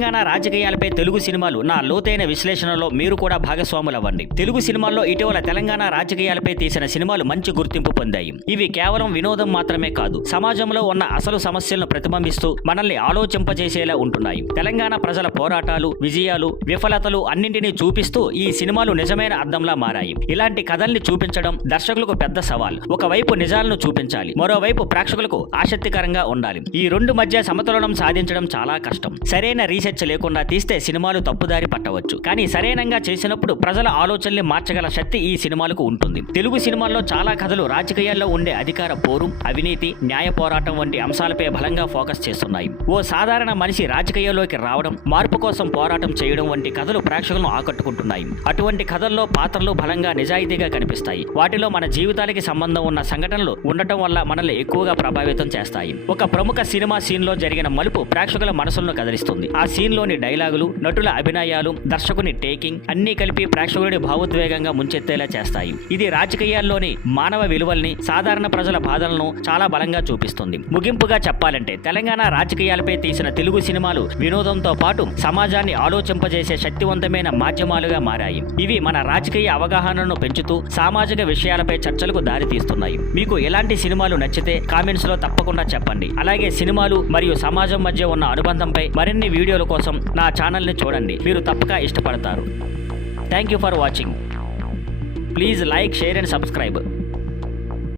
తెలంగాణ రాజకీయాలపై తెలుగు సినిమాలు నా లోతైన విశ్లేషణలో మీరు కూడా భాగస్వాములవ్వండి. తెలుగు సినిమాల్లో ఇటీవల తెలంగాణ రాజకీయాలపై తీసిన సినిమాలు మంచి గుర్తింపు పొందాయి. ఇవి కేవలం వినోదం మాత్రమే కాదు, సమాజంలో ఉన్న అసలు సమస్యలను ప్రతిబింబిస్తూ మనల్ని ఆలోచింపజేసేలా ఉంటున్నాయి. తెలంగాణ ప్రజల పోరాటాలు, విజయాలు, విఫలతలు అన్నింటినీ చూపిస్తూ ఈ సినిమాలు నిజమైన అద్దంలా మారాయి. ఇలాంటి కథల్ని చూపించడం దర్శకులకు పెద్ద సవాల్. ఒకవైపు నిజాలను చూపించాలి, మరోవైపు ప్రేక్షకులకు ఆసక్తికరంగా ఉండాలి. ఈ రెండు మధ్య సమతులనం సాధించడం చాలా కష్టం. సరైన రీసెర్చ్ లేకుండా తీస్తే సినిమాలు తప్పుదారి పట్టవచ్చు, కానీ సరైనంగా చేసినప్పుడు ప్రజల ఆలోచనల్ని మార్చగల శక్తి ఈ సినిమాలకు ఉంటుంది. తెలుగు సినిమాల్లో చాలా కథలు రాజకీయాల్లో ఉండే అధికార పోరు, అవినీతి, న్యాయ పోరాటం వంటి అంశాలపై బలంగా ఫోకస్ చేస్తున్నాయి. ఓ సాధారణ మనిషి రాజకీయాల్లోకి రావడం, మార్పు కోసం పోరాటం చేయడం వంటి కథలు ప్రేక్షకులను ఆకట్టుకుంటున్నాయి. అటువంటి కథల్లో పాత్రలు బలంగా నిజాయితీగా కనిపిస్తాయి. వాటిలో మన జీవితాలకి సంబంధం ఉన్న సంఘటనలు ఉండటం వల్ల మనల్ని ఎక్కువగా ప్రభావితం చేస్తాయి. ఒక ప్రముఖ సినిమా సీన్ లో జరిగిన మలుపు ప్రేక్షకుల మనసులను కదిలిస్తుంది. ఆ సీన్ లోని డైలాగులు, నటుల అభినయాలు, దర్శకుని టేకింగ్ అన్నీ కలిపి ప్రేక్షకుడి భావోద్వేగంగా ముంచెత్తేలా చేస్తాయి. ఇది రాజకీయాల్లోని మానవ విలువల్ని, సాధారణ ప్రజల బాధలను చాలా బలంగా చూపిస్తుంది. ముగింపుగా చెప్పాలంటే తెలంగాణ రాజకీయాలపై తీసిన తెలుగు సినిమాలు వినోదంతో పాటు సమాజాన్ని ఆలోచింపజేసే శక్తివంతమైన మాధ్యమాలుగా మారాయి. ఇవి మన రాజకీయ అవగాహనను పెంచుతూ సామాజిక విషయాలపై చర్చలకు దారితీస్తున్నాయి. మీకు ఎలాంటి సినిమాలు నచ్చితే కామెంట్స్ లో తప్పకుండా చెప్పండి. అలాగే సినిమాలు మరియు సమాజం మధ్య ఉన్న అనుబంధంపై మరిన్ని వీడియోల కోసం నా ఛానల్ని చూడండి. మీరు తప్పక ఇష్టపడతారు. Thank you for watching. Please like, share and subscribe.